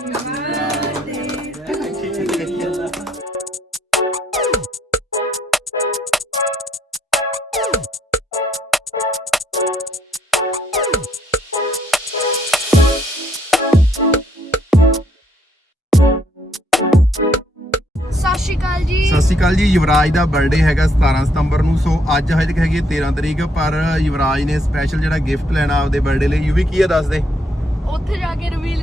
ਸਤਿ ਸ਼੍ਰੀ ਅਕਾਲ ਜੀ। ਸਤਿ ਸ਼੍ਰੀ ਅਕਾਲ ਜੀ, ਯੁਵਰਾਜ ਦਾ ਬਰਥਡੇ ਹੈਗਾ 17 ਸਤੰਬਰ ਨੂੰ, ਸੋ ਅੱਜ ਹਜੇ ਤੱਕ ਹੈਗੀ ਹੈ 13 ਤਰੀਕ, ਪਰ ਯੁਵਰਾਜ ਨੇ ਸਪੈਸ਼ਲ ਜਿਹੜਾ ਗਿਫਟ ਲੈਣਾ ਆਪਦੇ ਬਰਥਡੇ ਲਈ, ਯੂ ਵੀ ਕੀ ਆ ਦੱਸ ਦੇ?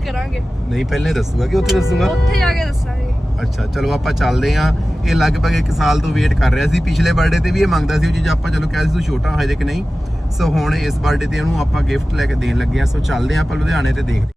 ਕਰਾਂਗੇ। ਨਹੀਂ ਪਹਿਲੇ ਦੱਸੂਗਾ ਕਿ ਉੱਥੇ ਦੱਸੂਗਾ? ਉੱਥੇ ਜਾ ਕੇ ਦੱਸਾਂਗੇ। ਅੱਛਾ ਚਲੋ ਆਪਾਂ ਚੱਲਦੇ ਆਂ ਇਹ ਲਗਭਗ 1 ਸਾਲ ਤੋਂ ਵੇਟ ਕਰ ਰਿਹਾ ਸੀ। ਪਿਛਲੇ ਬਰਥਡੇ ਤੇ ਵੀ ਇਹ ਮੰਗਦਾ ਸੀ ਉਹ ਚੀਜ਼ ਆਪਾਂ ਚਲੋ ਕਿਹਾ ਸੀ ਤੂੰ ਛੋਟਾ ਹਜੇ ਕਿ ਨਹੀਂ। ਸੋ ਹੁਣ ਇਸ ਬਰਥਡੇ ਤੇ ਇਹਨੂੰ ਆਪਾਂ ਗਿਫਟ ਲੈ ਕੇ ਦੇਣ ਲੱਗੇ ਆ ਸੋ ਚੱਲਦੇ ਆਂ ਆਪਾਂ ਲੁਧਿਆਣੇ ਤੇ ਦੇਖਦੇ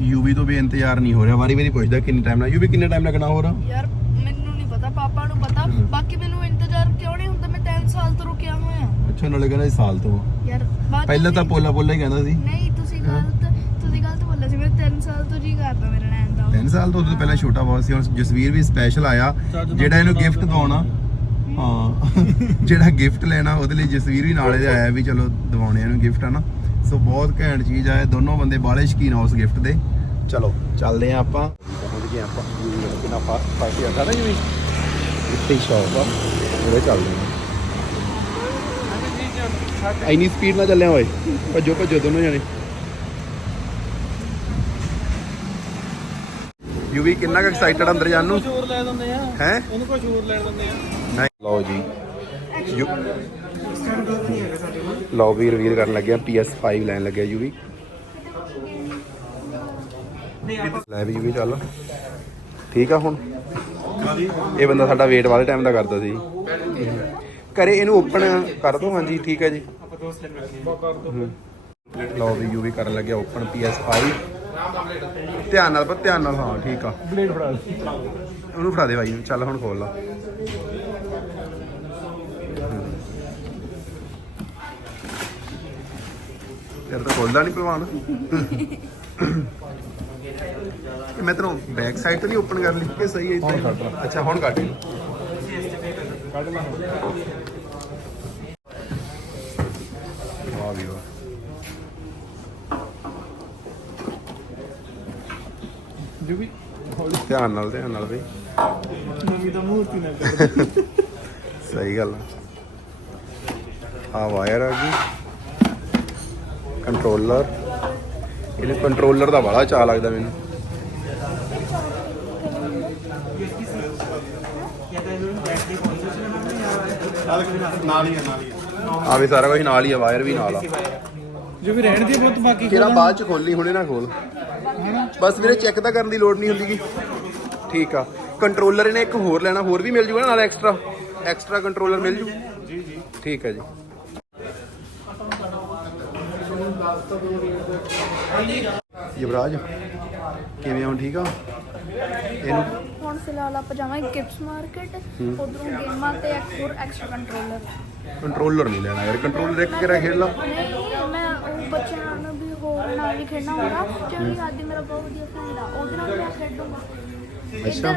ਯੂਵੀ ਤੋਂ ਵੀ ਇੰਤਜ਼ਾਰ ਨਹੀਂ ਹੋ ਰਿਹਾ। ਵਾਰੀ ਵਾਰੀ ਪੁੱਛਦਾ ਕਿੰਨੇ ਟਾਈਮ ਨਾਲ। ਯੂਵੀ ਕਿੰਨੇ ਟਾਈਮ ਲੱਗਣਾ ਹੋਰ? ਯਾਰ ਮੈਨੂੰ ਨਹੀਂ ਪਤਾ ਪਾਪਾ ਨੂੰ ਪਤਾ। ਬਾਕੀ ਮੈਨੂੰ ਇੰਤਜ਼ਾਰ ਕਿਉਂ ਨਹੀਂ ਹੁੰਦਾ? ਮੈਂ 3 ਸਾਲ ਤੋਂ ਰੁਕਿਆ ਹੋਇਆ। ਅੱਛਾ ਨਾਲੇ ਕਹਿੰਦਾ ਸੀ ਸਾਲ ਤੋਂ ਯਾਰ ਬਾਅਦ ਪਹਿਲਾਂ ਤਾਂ ਪੋਲਾ ਪੋਲਾ ਹੀ ਕਹਿੰਦਾ ਸੀ। ਨਹੀਂ ਤੁਸੀਂ ਗਲਤ ਤੁਸੀਂ ਗਲਤ ਬੋਲਿਆ ਸੀ। ਮੈਂ 3 ਸਾਲ ਤੋਂ ਜੀ ਕਰਦਾ ਮੇਰੇ ਨੈਣ ਦਾ। 3 ਸਾਲ ਤੋਂ ਉਦੋਂ ਪਹਿਲਾਂ ਛੋਟਾ ਬਹੁਤ ਸੀ। ਹੁਣ ਜਸਵੀਰ ਵੀ ਸਪੈਸ਼ਲ ਆਇਆ। ਜਿਹੜਾ ਇਹਨੂੰ ਗਿਫਟ ਦਵਾਉਣਾ। ਹਾਂ। ਜਿਹੜਾ ਗਿਫਟ ਲੈਣਾ ਉਹਦੇ ਲਈ ਜਸਵੀਰ ਵੀ ਨਾਲੇ ਆਇਆ ਵੀ ਚਲੋ ਦਵਾਉਣੇ ਇਹਨੂੰ ਗਿਫਟ ਹਨਾ। ਸੋ ਬਹੁਤ ਘੈਂਟ ਚੀਜ਼ ਆ ਇਹ। ਦੋਨੋਂ ਬੰਦੇ ਬਾਲੇ ਸ਼ਕੀਨ ਆ ਉਸ ਗਿਫਟ ਦੇ। ਚਲੋ ਚੱਲਦੇ ਆ ਆਪਾਂ। ਪਹੁੰਚ ਗਏ ਆਪਾਂ। ਕਿੰਨਾ ਫਾਸਟ ਜਾਂਦਾ ਨਾ ਯੂਵੀ ਇੱਥੇ ਹੀ ਸ਼ੌਪ ਆ। ਉਹਦੇ ਚੱਲਦੇ ਆ। ਇੰਨੀ ਸਪੀਡ ਨਾਲ ਚੱਲਿਆ ਓਏ। ਭੱਜੋ ਭੱਜੋ ਦੋਨੋਂ ਜਣੇ। ਯੂਵੀ ਕਿੰਨਾ ਕੁ ਐਕਸਾਈਟਡ ਅੰਦਰ ਜਾਣ ਨੂੰ? ਸ਼ੂਰ ਲੈ ਦਿੰਦੇ ਆ। ਹੈ? ਇਹਨੂੰ ਕੋਈ ਸ਼ੂਰ ਲੈਣ ਦਿੰਦੇ ਆ। ਨਹੀਂ। ਲਓ ਜੀ। ਲਓ ਵੀ ਰਿਵੀਲ ਕਰਨ ਲੱਗਿਆ PS5 ਲੈਣ ਲੱਗਿਆ ਯੂਵੀ ਲੈ ਵੀ ਯੂਵੀ ਚੱਲ। ਠੀਕ ਆ ਹੁਣ? ਇਹ ਬੰਦਾ ਸਾਡਾ ਵੇਟ ਵਾਲੇ ਟਾਈਮ ਦਾ ਕਰਦਾ ਸੀ। ਕਰੇ ਇਹਨੂੰ ਓਪਨ ਕਰ ਦੋ ਹਾਂਜੀ ਠੀਕ ਹੈ ਜੀ। ਲਓ ਵੀ ਯੂਵੀ ਕਰਨ ਲੱਗਿਆ ਓਪਨ PS5 ਧਿਆਨ ਨਾਲ ਪਰ ਧਿਆਨ ਨਾਲ ਹਾਂ ਠੀਕ ਆ। ਬਲੇਡ ਫੜਾ ਉਹਨੂੰ ਫੜਾ ਦੇ ਬਾਈ ਨੂੰ ਚੱਲ ਹੁਣ ਖੋਲ ਲਾ। ਯਾਰ ਤਾਂ ਖੋਲਦਾ ਨਹੀਂ ਪਹਿਲਵਾਨ ਇਹ ਮੈਂ ਤੈਨੂੰ ਬੈਕ ਸਾਈਡ ਤੋਂ ਨਹੀਂ ਓਪਨ ਕਰ ਲਈ ਕਿ ਸਹੀ ਹੈ ਇੱਥੇ? ਅੱਛਾ ਹੁਣ ਕੱਢ ਲਈ। ਕੱਢ ਲਾ ਵਾਹ ਵੀ ਵਾਹ ਜੋ ਵੀ ਹੌਲੀ ਧਿਆਨ ਨਾਲ ਧਿਆਨ ਨਾਲ ਬਈ। ਨਵੀਂ ਦਾ ਮੂਰਤੀ ਨਾ ਕਰ ਸਹੀ ਗੱਲ ਆ। ਆ ਵਾਇਰ ਆ ਗਈ ਕੰਟਰੋਲਰ। ਇਹਨੇ ਕੰਟਰੋਲਰ ਦਾ ਬੜਾ ਚਾਹ ਲੱਗਦਾ ਮੈਨੂੰ। ਨਾਲ ਹੀ ਨਾਲ ਹੀ ਆ ਵੀ ਸਾਰਾ ਕੁਝ ਨਾਲ ਹੀ ਆ ਵਾਇਰ ਵੀ ਨਾਲ ਆ। ਜੋ ਵੀ ਰਹਿਣ ਦੀ ਬਹੁਤ ਬਾਕੀ ਤੇਰਾ ਬਾਅਦ ਚ ਖੋਲਣੀ ਹੁਣੇ ਨਾ ਖੋਲ ਬਸ ਵੀਰੇ ਚੈੱਕ ਤਾਂ ਕਰਨ ਦੀ ਲੋੜ ਨਹੀਂ ਹੁੰਦੀਗੀ ਠੀਕ ਆ। ਕੰਟਰੋਲਰ ਇਹਨੇ ਇੱਕ ਹੋਰ ਲੈਣਾ ਹੋਰ ਵੀ ਮਿਲ ਜੂਗਾ ਨਾਲ ਐਕਸਟਰਾ ਐਕਸਟਰਾ ਕੰਟਰੋਲਰ ਮਿਲ ਜੂ? ਜੀ ਜੀ ਠੀਕ ਹੈ ਜੀ। ਯੁਵਰਾਜ ਕਿਵੇਂ ਆਉਂ ਠੀਕ ਆ? ਇਹਨੂੰ ਹੁਣ ਫਿਲਹਾਲ ਆਪਾਂ ਜਾਵਾਂਗੇ ਗਿਫਟਸ ਮਾਰਕੀਟ ਉਧਰੋਂ ਗੇਮਾਂ ਤੇ ਇੱਕ ਹੋਰ ਐਕਸਟਰਾ ਕੰਟਰੋਲਰ ਕੰਟਰੋਲਰ ਨਹੀਂ ਲੈਣਾ ਯਾਰ ਕੰਟਰੋਲਰ ਇੱਕ ਕਿਹੜਾ ਖੇਡ ਲਾ ਨਹੀਂ ਮੈਂ ਉਹ ਬੱਚਿਆਂ ਨੂੰ ਵੀ ਹੋਰ ਨਾਲ ਵੀ ਖੇਡਣਾ ਹੋਣਾ ਜਿਵੇਂ ਆਦੀ ਮੇਰਾ ਬਹੁਤ ਵਧੀਆ ਫਰੈਂਡ ਆ ਉਹਦੇ ਨਾਲ ਮੈਂ ਖੇਡੂੰਗਾ। ਅੱਛਾ।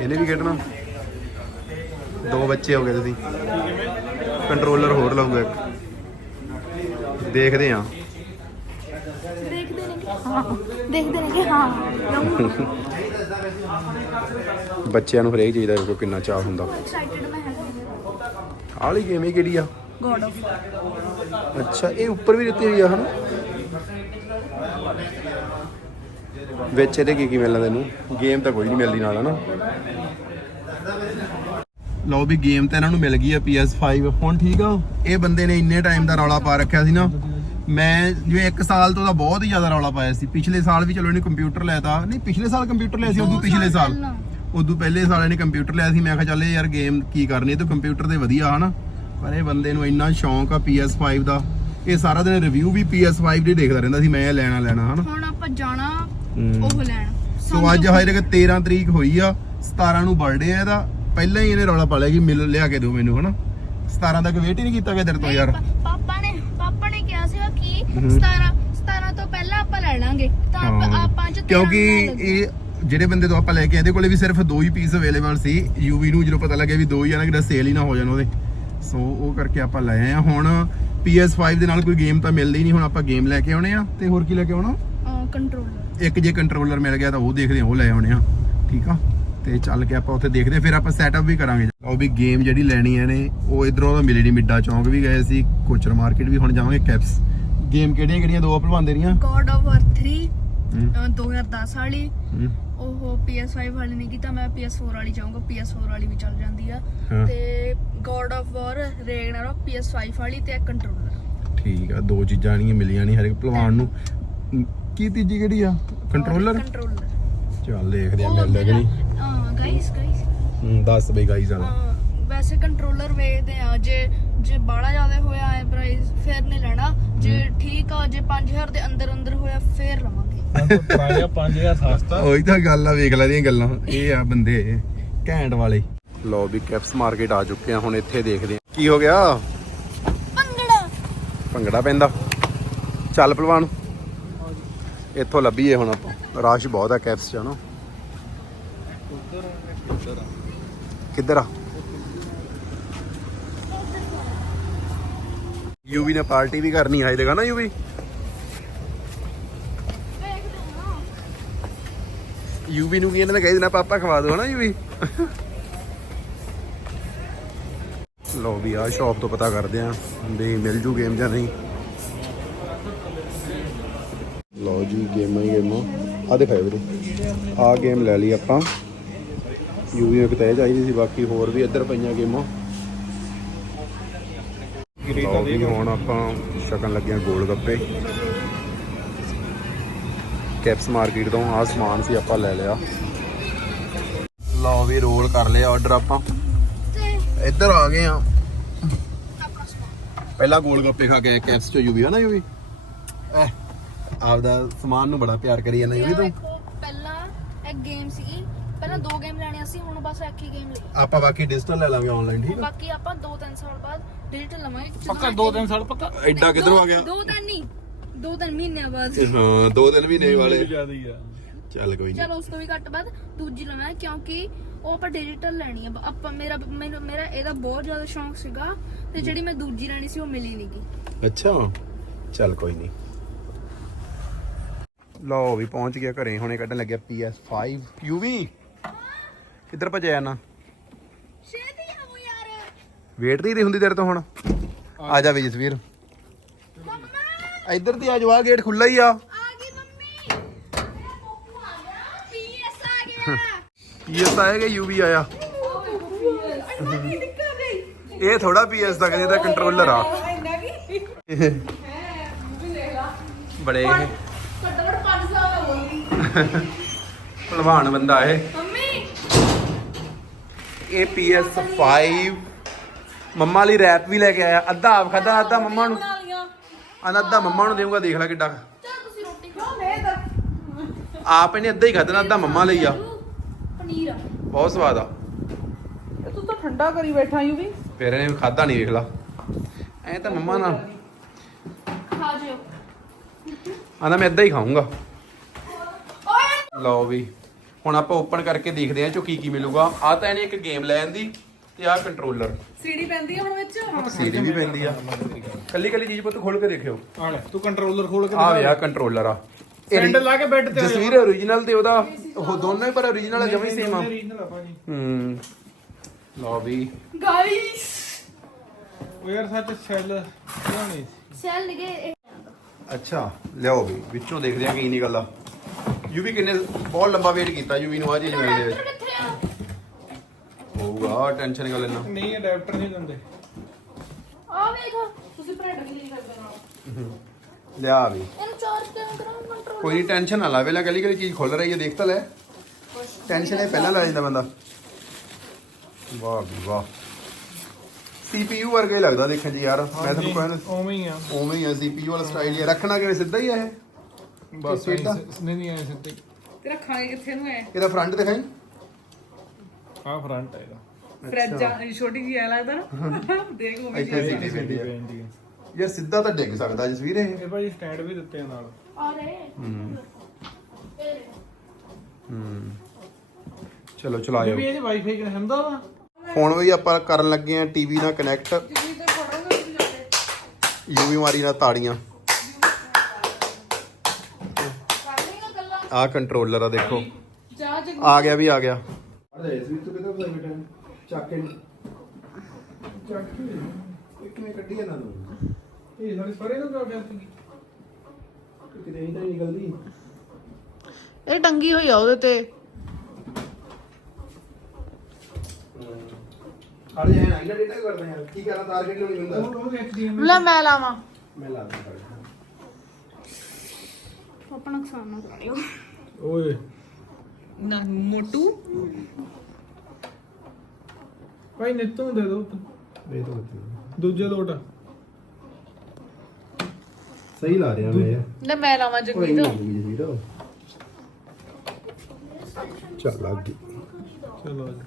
ਇਹਨੇ ਵੀ ਖੇਡਣਾ? ਦੋ ਬੱਚੇ ਹੋ ਗਏ ਤੁਸੀਂ। ਕੰਟਰੋਲਰ ਹੋਰ ਲਾਉਂਗਾ ਇੱਕ। ਦੇਖਦੇ ਆ ਦੇਖਦੇ ਨੇ ਕਿ ਹਾਂ ਦੇਖਦੇ ਨੇ ਕਿ ਹਾਂ। ਲਊਂਗਾ ਬੱਚਿਆਂ ਨੂੰ ਹਰੇਕ ਚੀਜ਼ ਦਾ ਦੇਖੋ ਕਿੰਨਾ ਚਾਹ ਹੁੰਦਾ। ਐਕਸਾਈਟਡ ਮੈਂ ਹਾਂ। ਆਹ ਵਾਲੀ ਗੇਮ ਇਹ ਕਿਹੜੀ ਆ? ਗੋਡ ਆਫ ਅੱਛਾ ਇਹ ਉੱਪਰ ਵੀ ਦਿੱਤੀ ਹੋਈ ਆ ਹਨ? ਵਿੱਚ ਇਹਦੇ ਕੀ ਕੀ ਮਿਲਣਾ ਤੈਨੂੰ? ਗੇਮ ਤਾਂ ਕੋਈ ਨਹੀਂ ਮਿਲਦੀ ਨਾਲ ਹਨਾ? ਲਓ ਵੀ ਗੇਮ ਤਾਂ ਇਹਨਾਂ ਨੂੰ ਮਿਲ ਗਈ ਆ PS5 ਹੁਣ ਠੀਕ ਆ ਇਹ ਬੰਦੇ ਨੇ ਇੰਨੇ ਟਾਈਮ ਦਾ ਰੌਲਾ ਪਾ ਰੱਖਿਆ ਸੀ ਨਾ। ਮੈਂ ਜਿਵੇਂ 1 ਸਾਲ ਤੋਂ ਤਾਂ ਬਹੁਤ ਹੀ ਜ਼ਿਆਦਾ ਰੌਲਾ ਪਾਇਆ ਸੀ। ਪਿਛਲੇ ਸਾਲ ਵੀ ਚਲੋ ਇਹਨੇ ਕੰਪਿਊਟਰ ਲਿਆਤਾ ਨਹੀਂ ਪਿਛਲੇ ਸਾਲ ਕੰਪਿਊਟਰ ਲਿਆ ਸੀ ਉਦੋਂ ਪਿਛਲੇ ਸਾਲ ਉਦੋਂ ਪਹਿਲੇ ਸਾਲ ਇਹਨੇ ਕੰਪਿਊਟਰ ਲਿਆ ਸੀ ਮੈਂ ਕਿਹਾ ਚੱਲ ਯਾਰ ਗੇਮ ਕੀ ਕਰਨੀ ਤਾਂ ਕੰਪਿਊਟਰ ਤੇ ਵਧੀਆ ਹਨਾ। ਪਰ ਇਹ ਬੰਦੇ ਨੂੰ ਇੰਨਾ ਸ਼ੌਂਕ ਆ PS5 ਦਾ। ਇਹ ਸਾਰਾ ਦਿਨ ਰਿਵਿਊ ਵੀ PS5 ਦੇ ਦੇਖਦਾ ਰਹਿੰਦਾ ਸੀ ਮੈਂ ਇਹ ਲੈਣਾ ਲੈਣਾ ਹਨਾ। ਹੁਣ ਆਪਾਂ ਜਾਣਾ। ਉਹ ਲੈਣ। ਸੋ ਅੱਜ ਹਜੇ ਤੱਕ 13 ਤਰੀਕ ਹੋਈ ਆ 17 ਨੂੰ ਬਰਥਡੇ ਆ ਇਹਦਾ। ਪਹਿਲਾਂ ਹੀ ਇਹਨੇ ਰੌਲਾ ਪਾ ਲਿਆ ਕਿ ਮਿਲ ਲਿਆ ਕੇ ਦਿਓ ਮੈਨੂੰ ਹਨਾ। 17 ਤੱਕ ਵੇਟ ਹੀ ਨਹੀਂ ਕੀਤਾ ਗਿਆ ਤੇਰੇ ਤੋਂ ਯਾਰ ਪਾ- ਪਾਪਾ ਨੇ ਪਾਪਾ ਨੇ ਕਿਹਾ ਸੀਗਾ ਕਿ ਹਮ। 17 17 ਤੋਂ ਪਹਿਲਾਂ ਆਪਾਂ ਲੈ ਲਾਂਗੇ। ਤਾਂ ਆਪਾਂ ਹਾਂ। ਆਪਾਂ ਚ ਕਿਉਂਕਿ ਇਹ ਜਿਹੜੇ ਬੰਦੇ ਤੋਂ ਆਪਾਂ ਲੈ ਕੇ ਆਏ, ਇਹਦੇ ਕੋਲੇ ਵੀ ਸਿਰਫ ਦੋ ਹੀ ਪੀਸ ਅਵੇਲੇਬਲ ਸੀ ਯੂਵੀ ਨੂੰ ਜਦੋਂ ਪਤਾ ਲੱਗਿਆ ਵੀ ਦੋ ਹੀ ਆ ਨਾ ਕਿ ਸੇਲ ਹੀ ਨਾ ਹੋ ਜਾਣ ਉਹਦੇ। ਸੋ ਉਹ ਕਰਕੇ ਆਪਾਂ ਲੈ ਆਏ ਆ। ਹੁਣ PS5 ਦੇ ਨਾਲ ਕੋਈ ਗੇਮ ਤਾਂ ਮਿਲਦੀ ਨਹੀਂ ਹੁਣ ਆਪਾਂ ਗੇਮ ਲੈ ਕੇ ਆਉਣੇ ਆ। ਤੇ ਹੋਰ ਕੀ ਲੈ ਕੇ ਆਉਣਾ? ਕੰਟਰੋਲਰ ਇੱਕ ਜੇ ਕੰਟਰੋਲਰ ਮਿਲ ਗਿਆ ਤਾਂ ਉਹ ਦੇਖਦੇ ਆ ਉਹ ਲੈ ਆਉਣੇ ਆ। ਠੀਕ ਆ? ਤੇ ਚੱਲ ਕੇ ਆਪਾਂ ਉੱਥੇ ਦੇਖਦੇ ਆ, ਫਿਰ ਆਪਾਂ ਸੈਟਅਪ ਵੀ ਕਰਾਂਗੇ। ਉਹ ਵੀ ਗੇਮ ਜਿਹੜੀ ਲੈਣੀ ਹੈ ਨੇ ਉਹ ਇਧਰੋਂ ਤਾਂ ਮਿਲੀ ਨਹੀਂ ਮਿੱਡਾ ਚੌਂਕ ਵੀ ਗਏ ਸੀ ਕੋਚਰ ਮਾਰਕੀਟ ਵੀ ਹੁਣ ਜਾਵਾਂਗੇ ਕੈਪਸ ਗੇਮ ਕਿਹੜੀਆਂ ਕਿਹੜੀਆਂ ਦੋ ਭਲਵਾਨ ਦੇ ਰਹੀਆਂ ਗੋਡ ਆਫ ਵਾਰ 3 ਹੂੰ, ਅਹ 2010 ਵਾਲੀ। ਹੂੰ, ਉਹ PS5 ਵਾਲੀ ਨਹੀਂ ਕੀਤਾ ਮੈਂ PS4 ਵਾਲੀ ਚਾਹੂੰਗਾ PS4 ਵਾਲੀ ਵੀ ਚੱਲ ਜਾਂਦੀ ਆ। ਹਾਂ। ਤੇ ਗੋਡ ਆਫ ਵਾਰ ਰੈਗਨਾਰੋਕ PS5 ਵਾਲੀ ਤੇ ਕੰਟਰੋਲਰ ਠੀਕ ਆ ਦੋ ਚੀਜ਼ਾਂ ਨਹੀਂ ਮਿਲੀਆਂ ਨਹੀਂ ਹਰ ਇੱਕ ਭਲਵਾਨ ਨੂੰ। ਕੀ ਤੀਜੀ ਕਿਹੜੀ ਆ? ਕੰਟਰੋਲਰ ਕੰਟਰੋਲਰ ਚੱਲ ਦੇਖਦੇ ਆ ਮਿਲਦਾ ਕਿ ਨਹੀਂ। ਹਾਂ ਗਾਇਸ ਗਾਇਸ ਹਮ, ਦੱਸ ਬਈ ਗਾਈਜ਼ ਆ ਵੈਸੇ ਕੰਟਰੋਲਰ ਵੇਚਦੇ ਆ ਜੇ ਜੇ ਬਾੜਾ ਜ਼ਿਆਦਾ ਹੋਇਆ ਐ ਪ੍ਰਾਈਸ ਫਿਰ ਨਹੀਂ ਲੈਣਾ। ਜੇ ਠੀਕ ਆ ਜੇ 5000 ਦੇ ਅੰਦਰ ਅੰਦਰ ਹੋਇਆ ਫਿਰ ਲਵਾਂਗੇ। ਪ੍ਰਾਇਆ 5000 ਸਸਤਾ। ਉਹੀ ਤਾਂ ਗੱਲ ਆ ਵੇਖ ਲੈ ਦੀਆਂ ਗੱਲਾਂ। ਇਹ ਆ ਬੰਦੇ ਘੈਂਟ ਵਾਲੇ। ਲੋ ਵੀ ਕੈਪਸ ਮਾਰਕੀਟ ਆ ਚੁੱਕੇ ਆ ਹੁਣ ਇੱਥੇ ਦੇਖਦੇ ਆ। ਕੀ ਹੋ ਗਿਆ? ਭੰਗੜਾ। ਭੰਗੜਾ ਪੈਂਦਾ। ਚੱਲ ਪਹਿਲਵਾਨ। ਇੱਥੋਂ ਲੱਭੀਏ ਹੁਣ ਆਪਾਂ। ਰਸ਼ ਬਹੁਤ ਆ ਕੈਪਸ ਚ ਨਾ ਕਿੱਧਰ ਆ? ਯੂਵੀ ਨੇ ਪਾਰਟੀ ਵੀ ਕਰਨੀ ਹੈ ਦੇਖਾ ਨਾ ਯੂਵੀ? ਯੂਵੀ ਨੂੰ ਕੀ ਇਹਨਾਂ ਨੇ ਕਹਿ ਦੇਣਾ, ਪਾਪਾ ਖਵਾ ਦੋ ਹਨਾ ਯੂਵੀ। ਲੋ ਵੀ ਆ ਸ਼ਾਪ ਤੋਂ ਪਤਾ ਕਰਦੇ ਆ ਵੀ ਮਿਲ ਜੂ ਗੇਮ ਜਾਂ ਨਹੀਂ। ਲੋ ਜੀ ਗੇਮਾਂ ਹੀ ਗੇਮਾਂ ਆ। ਦਿਖਾਓ ਵੀਰੇ ਆ ਗੇਮ ਲੈ ਲਈ ਆਪਾਂ। ਯੂਵੀ ਨੂੰ ਕਿਤੇ ਚਾਹੀਦੀ ਸੀ, ਬਾਕੀ ਹੋਰ ਵੀ ਇੱਧਰ ਪਈਆਂ ਗੇਮਾਂ ਵੀ ਹੁਣ ਆਪਾਂ ਛਕਣ ਲੱਗੇ ਗੋਲ ਗੱਪੇ ਕੈਪਸ ਮਾਰਕੀਟ ਤੋਂ ਆ ਸਮਾਨ ਸੀ ਆਪਾਂ ਲੈ ਲਿਆ। ਲਓ ਵੀ ਰੋਲ ਕਰ ਲਿਆ ਆਰਡਰ ਆਪਾਂ। ਇੱਧਰ ਆ ਗਏ ਆ ਸਮਾਨ ਪਹਿਲਾਂ ਗੋਲ ਗੱਪੇ ਖਾ ਕੇ ਕੈਪਸ ਚੋਂ ਯੂਵੀ ਹਨਾ ਯੂਵੀ ਐ ਆਪਦਾ ਸਮਾਨ ਨੂੰ ਬੜਾ ਪਿਆਰ ਕਰੀ ਜਾਂਦਾ ਯੂਵੀ ਤੂੰ ਵੇਖੋ ਪਹਿਲਾਂ ਇੱਕ ਗੇਮ ਸੀਗੀ ਪਹਿਲਾਂ ਦੋ ਗੇਮ ਲੈਣੀਆਂ ਸੀ ਹੁਣ ਬਸ ਇੱਕ ਹੀ ਗੇਮ ਲਈ। ਆਪਾਂ ਬਾਕੀ ਡਿਜੀਟਲ ਲੈ ਲਾਂਗੇ ਆਨਲਾਈਨ ਠੀਕ ਆ? ਬਾਕੀ ਆਪਾਂ 2-3 ਸਾਲ ਬਾਅਦ ਡਿਜੀਟਲ ਲਵਾਂਗੇ। ਪੱਕਾ 2-3 ਸਾਲ ਪੱਕਾ? ਐਡਾ ਕਿੱਧਰੋਂ ਆ ਗਿਆ? ਦੋ ਤਿੰਨ ਨਹੀਂ ਦੋ ਤਿੰਨ ਮਹੀਨਿਆਂ ਬਾਅਦ। ਹਾਂ ਦੋ ਦਿਨ ਵੀ ਨਹੀਂ ਵਾਲੇ। ਜ਼ਿਆਦਾ ਹੀ ਆ। ਚੱਲ ਕੋਈ ਨਹੀਂ। ਚਲੋ ਉਸ ਤੋਂ ਵੀ ਘੱਟ ਬਾਅਦ ਦੂਜੀ ਲਵਾਂ ਕਿਉਂਕਿ ਉਹ ਆਪਾਂ ਡਿਜੀਟਲ ਲੈਣੀ ਆ। ਆਪਾਂ ਮੇਰਾ ਮੈਨੂੰ ਮੇਰਾ ਇਹਦਾ ਬਹੁਤ ਜ਼ਿਆਦਾ ਸ਼ੌਂਕ ਸੀਗਾ ਤੇ ਜਿਹੜੀ ਮੈਂ ਦੂਜੀ ਲੈਣੀ ਸੀ ਉਹ ਮਿਲੀ ਨਹੀਂਗੀ ਅੱਛਾ ਚੱਲ ਕੋਈ ਨਹੀਂ। ਲਓ ਵੀ ਪਹੁੰਚ ਗਿਆ ਘਰੇ ਹੁਣੇ ਕੱਢਣ ਲੱਗਿਆ PS5 ਯੂਵੀ ਕਿੱਧਰ ਭੱਜਿਆ ਨਾ ਛੇਤੀ ਆਵੋ ਯਾਰ। ਵੇਟ ਨਹੀਂ ਦੀ ਹੁੰਦੀ ਤੇਰੇ ਤੋਂ ਹੁਣ? ਆ ਜਾ ਵੀ ਜਸਵੀਰ ਮੰਮਾ। ਇੱਧਰ ਦੀ ਆ ਜਾ ਆ ਗੇਟ ਖੁੱਲਾ ਹੀ ਆ। ਆ ਗਈ ਮੰਮੀ। ਪੀਐਸ ਆ ਗਿਆ। ਪੀਐਸ ਆਏਗਾ ਯੂਵੀ ਆਇਆ। ਇਹ ਥੋੜਾ ਪੀਐਸ ਦਾ ਕਹਿੰਦੇ ਤਾਂ ਕੰਟਰੋਲਰ ਆ। ਬੜੇ। ਇਹ ਘੱਟੋ ਘੱਟ 5 ਸਾਲ ਦਾ ਹੋਈ ਭਲਵਾਨ ਬੰਦਾ ਇਹ। ਇਹ PS5 ਮੰਮਾ ਲਈ ਰੈਪ ਵੀ ਲੈ ਕੇ ਆਇਆ। ਅੱਧਾ ਆਪ ਖਾਦਾ ਅੱਧਾ ਮੰਮਾ ਨੂੰ। ਆਹ ਅੱਧਾ ਮੰਮਾ ਨੂੰ ਦੇਊਗਾ ਦੇਖ ਲੈ ਕਿੱਡਾ। ਕੁ। ਚਲ ਤੁਸੀਂ ਰੋਟੀ ਖਾਓ ਮੈਂ ਤਾਂ ਆਪ ਇਹਨੇ ਅੱਧਾ ਹੀ ਖਾਧਾ ਅੱਧਾ ਮੰਮਾ ਲਈ ਆ। ਪਨੀਰ ਆ। ਬਹੁਤ ਸਵਾਦ ਆ। ਇਹ ਤੂੰ ਤਾਂ ਠੰਡਾ ਕਰੀ ਬੈਠਾ ਯੂ ਵੀ। ਫਿਰ ਇਹਨੇ ਖਾਦਾ ਨਹੀਂ ਵੇਖ ਲਾ। ਐ ਤਾਂ ਮੰਮਾ ਨਾਲ। ਖਾ ਜਿਓ। ਆਂਦਾ ਮੈਂ ਅੱਧਾ ਹੀ ਖਾਊਂਗਾ। ਓਏ। ਲਓ ਵੀ। ਹੁਣ ਆਪਾਂ ਓਪਨ ਕਰਕੇ ਦੇਖਦੇ ਹਾਂ ਚੋ ਕੀ ਕੀ ਮਿਲੂਗਾ। ਆ ਤਾਂ ਇਹਨੇ ਇੱਕ ਗੇਮ ਲੈ ਆਂਦੀ ਤੇ ਆ ਕੰਟਰੋਲਰ ਸੀੜੀ ਪੈਂਦੀ ਆ ਹੁਣ ਵਿੱਚ? ਸੀਡੀ ਵੀ ਪੈਂਦੀ ਆ। ਕੱਲੀ ਕੱਲੀ ਚੀਜ਼ ਪੁੱਤ ਖੋਲ ਕੇ ਦੇਖਿਓ। ਆ ਲੈ ਤੂੰ ਕੰਟਰੋਲਰ ਖੋਲ ਕੇ ਆ ਵੇ ਆ ਕੰਟਰੋਲਰ ਆ। ਇਹ ਸੈਂਡਲ ਲਾ ਕੇ ਬੈੱਡ ਤੇ ਜਸਵੀਰ origignal ਤੇ ਉਹਦਾ ਉਹ ਦੋਨੋਂ ਹੀ ਪਰ origignal ਆ ਜਮਾ ਹੀ ਸੇਮ ਆ। ਰੀਜਨਲ ਆ ਭਾਜੀ। ਹੂੰ। ਲਓ ਵੀ। ਗਾਇਸ ਉਹ ਯਾਰ ਸੱਚ ਸੈੱਲ ਨਹੀਂ ਸੈਲ ਨਿਗੇ ਅੱਛਾ ਲਿਆਓ ਵੀ ਵਿੱਚੋਂ ਦੇਖਦੇ ਆ ਕੀ ਨਿਕਲਦਾ ਯੂ ਵੀ ਕਿੰਨੇ ਬਹੁਤ ਲੰਬਾ ਵੇਟ ਕੀਤਾ ਯੂ ਵੀ ਨੂੰ ਆ ਚੀਜ਼ ਮਿਲਦੀ ਹੈ ਕਿੱਥੇ ਆ? ਹੋਊਗਾ ਟੈਨਸ਼ਨ ਕਰ ਲੈਣਾ ਨਹੀਂ ਅਡਾਪਟਰ ਨਹੀਂ ਦਿੰਦੇ। ਆ ਵੇਖ ਤੁਸੀਂ ਪ੍ਰਿੰਟ ਵੀ ਨਹੀਂ ਕਰਦੇ ਨਾਲ। ਲਿਆ ਵੀ। ਇਹਨੂੰ ਚਾਰਜ ਕਰਨ ਕਰਾਂ ਕੰਟਰੋਲ ਕੋਈ ਨਹੀਂ ਟੈਨਸ਼ਨ ਨਾ ਲਾਵੇ ਲੈ ਗਲੀ ਗਲੀ ਚੀਜ਼ ਖੁੱਲ ਰਹੀ ਹੈ ਦੇਖ ਤਾਂ ਲੈ। ਟੈਨਸ਼ਨ ਇਹ ਪਹਿਲਾਂ ਲੈ ਜਾਂਦਾ ਬੰਦਾ। ਵਾਹ ਵੀ ਵਾਹ। CPU ਵਰਗਾ ਹੀ ਲੱਗਦਾ ਦੇਖਣ 'ਚ ਯਾਰ। ਮੈਂ ਤੁਹਾਨੂੰ ਕਹਿੰਦਾ ਉਵੇਂ ਹੀ ਆ। ਉਵੇਂ ਹੀ ਆ CPU ਵਾਲਾ ਸਟਾਈਲ ਹੀ ਆ। ਰੱਖਣਾ ਕਿਵੇਂ ਸਿੱਧਾ ਹੀ ਆ ਇਹ? ਬਸ ਸਿੱਧਾ? ਨਹੀਂ ਨਹੀਂ ਐ ਸਿੱਧੇ। ਤੇ ਰੱਖਾਂਗੇ ਕਿੱਥੇ ਨੂੰ ਐ। ਇਹਦਾ ਫਰੰਟ ਦਿਖਾਈ। ਆ ਫਰੰਟ ਆ ਇਹਦਾ। ਫ੍ਰਿਜ ਆ ਇਹ ਛੋਟੀ ਜੀ ਐ ਲੱਗਦਾ ਨਾ ਦੇਖ ਉਹ ਵੀ ਇੱਥੇ ਸਿੱਧੀ ਸਿੱਧੀ ਪੈਂਦੀ ਹੈ ਯਾਰ ਸਿੱਧਾ ਤਾਂ ਡਿੱਗ ਸਕਦਾ ਜਸਵੀਰ ਇਹ। ਇਹ ਭਾਜੀ ਸਟੈਂਡ ਵੀ ਦਿੱਤੇ ਆ ਨਾਲ। ਹੂੰ। ਹੂੰ। ਚਲੋ ਚਲਾਇਓ। ਵੀ ਇਹਦੇ ਵਾਈਫਾਈ ਕਨੈਕਸ਼ਨ ਹੁੰਦਾ ਵਾ। ਫੋਨ ਵੀ ਆਪਾਂ ਕਰਨ ਲੱਗੇ ਆ ਟੀਵੀ ਨਾਲ ਕਨੈਕਟ ਯੂਵੀ ਮਾਰੀ ਨਾਲ ਤਾੜੀਆਂ ਕਰ ਲੇਗਾ ਗੱਲਾਂ ਆ ਕੰਟਰੋਲਰ ਆ ਦੇਖੋ। ਜਾ ਆ ਗਿਆ ਵੀ ਆ ਗਿਆ। ਅਰੇ ਇਸ ਵੀ ਤੂੰ ਕਿਦਾਂ ਬਤਾ ਬੇਟਾ ਚੱਕ ਕੇ। ਚੱਕ ਕੇ। ਕਿਵੇਂ ਕੱਢੀ ਇਹਨਾਂ ਨੂੰ ਇਹ ਸਾਰੇ ਸਾਰੇ ਨੂੰ ਕਰ ਸੀ। ਕਿਤੇ ਹੀ ਤਾਂ ਨਹੀਂ ਨਿਕਲਦੀ। ਇਹ ਟੰਗੀ ਹੋਈ ਆ ਉਹਦੇ ਤੇ। ਹਰ ਜੇ ਆਈਡਾ ਡੇਟਾ ਕਰਦੇ ਯਾਰ? ਕੀ ਕਰਾਂ ਟਾਰਗੇਟ ਨਹੀਂ ਹੁੰਦਾ? ਉਹ ਐਚਡੀਐਮ ਲੈ ਮੈਂ ਲਾਵਾਂ। ਮੈਂ ਲਾ ਦਿੰਦਾ। ਆਪਣਾ ਨੁਕਸਾਨ ਨਾ ਕਰਿਓ ਓਏ। ਨਾ ਮੋਟੂ। ਭਾਈ ਨਿੱਤੋਂ ਦੇ ਦੋ ਦੇ ਦੋ ਦੂਜੇ ਲੋਟ ਸਹੀ ਲਾ ਰਿਹਾ ਮੈਂ। ਯਾਰ ਲੈ ਮੈਂ ਲਾਵਾਂ ਕੋਈ ਜਗਮੀਤ ਨਹੀਂ ਵੀਰੋ ਚੱਲ ਲੱਗ ਗਈ। ਚਲੋ ਜੀ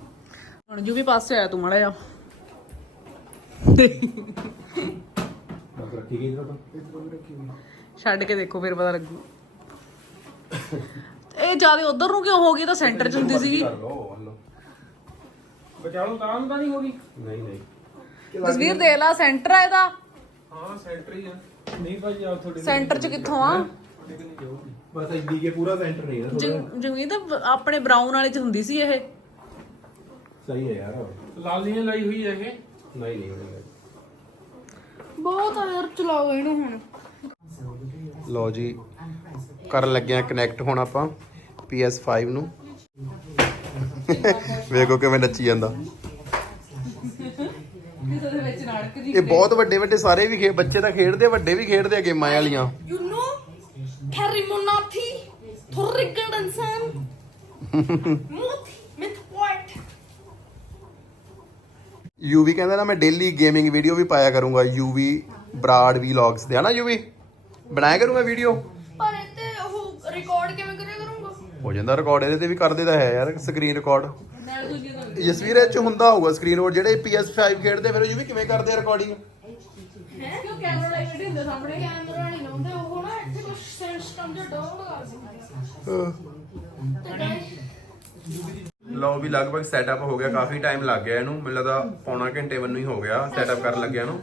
ਹੁਣ ਜੂ ਵੀ ਪਾਸੇ ਆਇਆ ਤੂੰ ਮੜਾ ਜਾ ਬਸ ਰੱਖੀ ਗਈ ਨਾ ਤਾਂ। ਰੱਖੀ ਗਈ ਛੱਡ ਕੇ ਦੇਖੋ ਫਿਰ ਪਤਾ ਲੱਗੂ। ਇਹ ਜ਼ਿਆਦਾ ਉਧਰ ਨੂੰ ਕਿਉਂ ਹੋ ਗਈ? ਇਹ ਤਾਂ ਸੈਂਟਰ ਚ ਹੁੰਦੀ ਸੀਗੀ। ਕਰ ਲਓ ਹਲੋ ਤਾਂ ਤਾਂ ਨਹੀਂ ਹੋਗੀ ਨਹੀਂ ਨਹੀਂ। ਤਸਵੀਰ ਦੇਖ ਲਾ ਸੈਂਟਰ ਆ ਇਹਦਾ। ਹਾਂ ਸੈਂਟਰ ਹੀ ਆ। ਨਹੀਂ ਭਾਈ ਆ ਤੁਹਾਡੇ ਸੈਂਟਰ ਚ ਕਿੱਥੋਂ ਆ? ਤੁਹਾਡੇ ਕਿ ਨਹੀਂ ਜਾਊਗੀ ਬਸ ਐਡੀ ਕੇ ਪੂਰਾ ਸੈਂਟਰ ਨਹੀਂ ਹੈ ਥੋੜਾ ਜਗਮੀਤ ਆਪਣੇ ਬਰਾਊਨ ਵਾਲੇ ਚ ਹੁੰਦੀ ਸੀ ਇਹ। ਸਹੀ ਹੈ ਯਾਰ। ਲਾਲੀਆਂ ਲਾਈ ਹੋਈ ਹੈ ਇਹ। ਨਹੀਂ ਨਹੀਂ ਹੋਣੀ ਬਹੁਤ ਆ ਯਾਰ ਚਲਾਓ ਇਹਨੂੰ ਹੁਣ। ਲਓ ਜੀ। ਕਰਨ ਲੱਗੇ ਆ ਕਨੈਕਟ ਹੁਣ ਆਪਾਂ PS5 ਨੂੰ। ਵੇਖੋ ਕਿਵੇਂ ਨੱਚੀ ਜਾਂਦਾ। ਇਹ ਬਹੁਤ ਵੱਡੇ ਵੱਡੇ ਸਾਰੇ ਵੀ ਖੇ ਬੱਚੇ ਤਾਂ ਖੇਡਦੇ ਵੱਡੇ ਵੀ ਖੇਡਦੇ ਆ ਗੇਮਾਂ ਵਾਲੀਆਂ। ਯੂ white ਯੂਵੀ ਕਹਿੰਦਾ ਨਾ ਮੈਂ ਡੇਲੀ ਗੇਮਿੰਗ ਵੀਡੀਓ ਵੀ ਪਾਇਆ ਕਰੂੰਗਾ ਯੂਵੀ ਬਰਾਡ ਵਲੌਗਸ ਦੇ ਹਨਾ ਯੂਵੀ ਬਣਾਇਆ ਕਰੂੰਗਾ ਵੀਡੀਓ ਰਿਕਾਰਡ ਕਿਵੇਂ ਕਰਿਆ ਕਰੂੰਗਾ? ਹੋ ਜਾਂਦਾ ਰਿਕਾਰਡ ਇਹਦੇ ਤੇ ਵੀ ਕਰਦੇ ਤਾਂ ਹੈ ਯਾਰ ਸਕਰੀਨ ਰਿਕਾਰਡ ਨਾਲ ਦੂਜੀ ਤੋਂ ਜਸਵੀਰ ਇਹ ਚ ਹੁੰਦਾ ਹੋਊਗਾ ਸਕਰੀਨ ਰਿਕਾਰਡ ਜਿਹੜੇ PS5 ਖੇਡਦੇ ਫਿਰ ਯੂਵੀ ਕਿਵੇਂ ਕਰਦੇ ਆ ਰਿਕਾਰਡਿੰਗ ਕਿਉਂ ਕੈਮਰਾ ਲਾਈ ਬੈਠੇ ਹੁੰਦੇ ਸਾਹਮਣੇ? ਕੈਮਰਾ ਨਹੀਂ ਲਾਉਂਦੇ ਉਹ ਨਾ ਇੱਥੇ ਕੁਝ ਸਿਸਟਮ ਜਿਹਾ ਡਾਊਨ ਕਰ ਦਿੰਦੇ ਤੇ ਲਓ ਵੀ ਲਗਭਗ ਸੈਟਅਪ ਹੋ ਗਿਆ ਕਾਫੀ ਟਾਈਮ ਲੱਗ ਗਿਆ ਇਹਨੂੰ ਮੈਨੂੰ ਲੱਗਦਾ ਪੌਣਾ ਘੰਟੇ ਮੈਨੂੰ ਹੀ ਹੋ ਗਿਆ ਸੈਟਅਪ ਕਰਨ ਲੱਗਿਆ ਨੂੰ।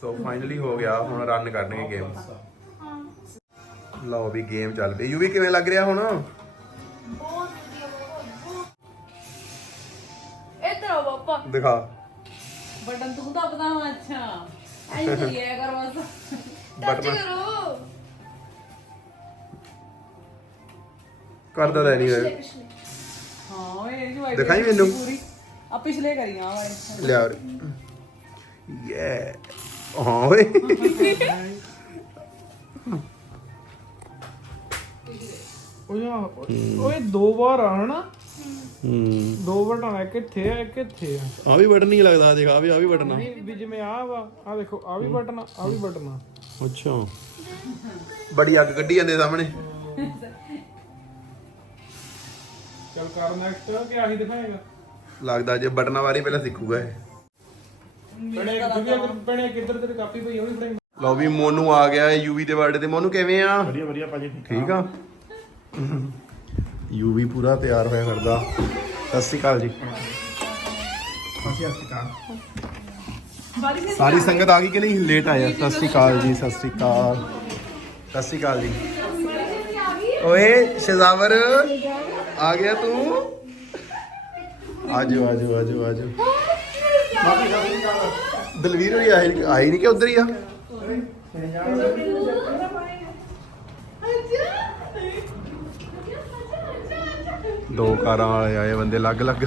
ਸੋ ਫਾਈਨਲੀ ਹੋ ਗਿਆ ਹੁਣ ਰਨ ਕਰਨਗੇ ਗੇਮ ਹਾਂ ਲਓ ਵੀ ਗੇਮ ਚੱਲ ਪਈ। ਯੂਵੀ ਕਿਵੇਂ ਲੱਗ ਰਿਹਾ ਹੁਣ? ਬਹੁਤ ਵਧੀਆ ਬਹੁਤ ਇੱਧਰ ਆਓ ਪਾਪਾ। ਦਿਖਾ। ਬਟਨ ਤੂੰ ਦੱਬਦਾ ਹਾਂ ਅੱਛਾ। ਐਂ ਕਰੀਏ ਕਰ ਬਸ। ਟੱਚ ਬਟਨ ਕਰੋ। ਕਰਦਾ ਤਾਂ ਨਹੀਂ ਪਿਛਲੇ ਹੋਇਆ ਪਿਛਲੇ। ਹਾਂ ਓਏ ਇਹ ਜੋ ਦਿਖਾਈ ਮੈਨੂੰ। ਪੂਰੀ। ਆ ਪਿਛਲੇ ਕਰੀਆਂ ਆ ਵਾਲੇ ਲਿਆ ਯੇ ਹਾਂ ਓਏ। ਓਏ ਦੋ ਵਾਰ ਆ ਹਨਾ? ਹੂੰ। ਦੋ ਬਟਨ ਆ ਕਿੱਥੇ ਆ ਕਿੱਥੇ ਆ। ਆ ਵੀ ਬਟਨ ਨਹੀਂ ਲੱਗਦਾ ਦੇਖ ਆ ਵੀ ਆ ਵੀ ਬਟਨ। ਆ ਨਹੀਂ ਵੀ ਜਿਵੇਂ ਆ ਵਾ ਆ ਦੇਖੋ ਆ ਵੀ ਬਟਨ ਆ ਵੀ ਬਟਨ ਆ। ਅੱਛਾ। ਬੜੀ ਅੱਗ ਕੱਢੀ ਜਾਂਦੇ ਸਾਹਮਣੇ। ਚੱਲ ਕਰ ਨੈਕਸਟ ਕਿ ਆਹੀ ਦਿਖਾਏਗਾ? ਲੱਗਦਾ ਜੇ ਬਟਨਾਂ ਬਾਰੇ ਪਹਿਲਾਂ ਸਿੱਖੂਗਾ ਇਹ। ਪਣੇ ਕਿਉਂਕਿ ਅਗਰ ਪਣੇ ਕਿੱਧਰ ਤੇਰੀ ਕਾਪੀ ਪਈ ਉਹ ਵੀ ਫੜਾਈ। ਲਓ ਵੀ ਮੋਨੂ ਆ ਗਿਆ ਯੂਵੀ ਦੇ ਬਰਥਡੇ ਤੇ। ਮੋਨੂ ਕਿਵੇਂ ਆ? ਵਧੀਆ ਵਧੀਆ ਭਾਜੀ। ਠੀਕ ਆ? ਯੂਵੀ ਪੂਰਾ ਤਿਆਰ ਹੋਇਆ ਕਰਦਾ। ਸਤਿ ਸ਼੍ਰੀ ਅਕਾਲ ਜੀ। ਸਾਰੀ ਸੰਗਤ ਆ ਗਈ ਕਿ ਨਹੀਂ? ਲੇਟ ਆਇਆ ਸਤਿ ਸ਼੍ਰੀ ਅਕਾਲ ਜੀ ਸਤਿ ਸ਼੍ਰੀ ਅਕਾਲ। ਸਤਿ ਸ਼੍ਰੀ ਅਕਾਲ ਜੀ। ਓਏ ਸ਼ਜ਼ਾਵਰ ਆ ਗਿਆ ਤੂੰ? ਆਜੋ ਆਜੋ ਆਜੋ ਆਜੋ ਦਲਵੀਰ ਹੋਈ ਆਈ ਆਈ ਨਹੀਂ ਕਿ ਉਧਰ ਹੀ ਆ? ਦੋ ਕਾਰਾਂ ਵਾਲੇ ਆਏ ਬੰਦੇ ਅਲੱਗ ਅਲੱਗ।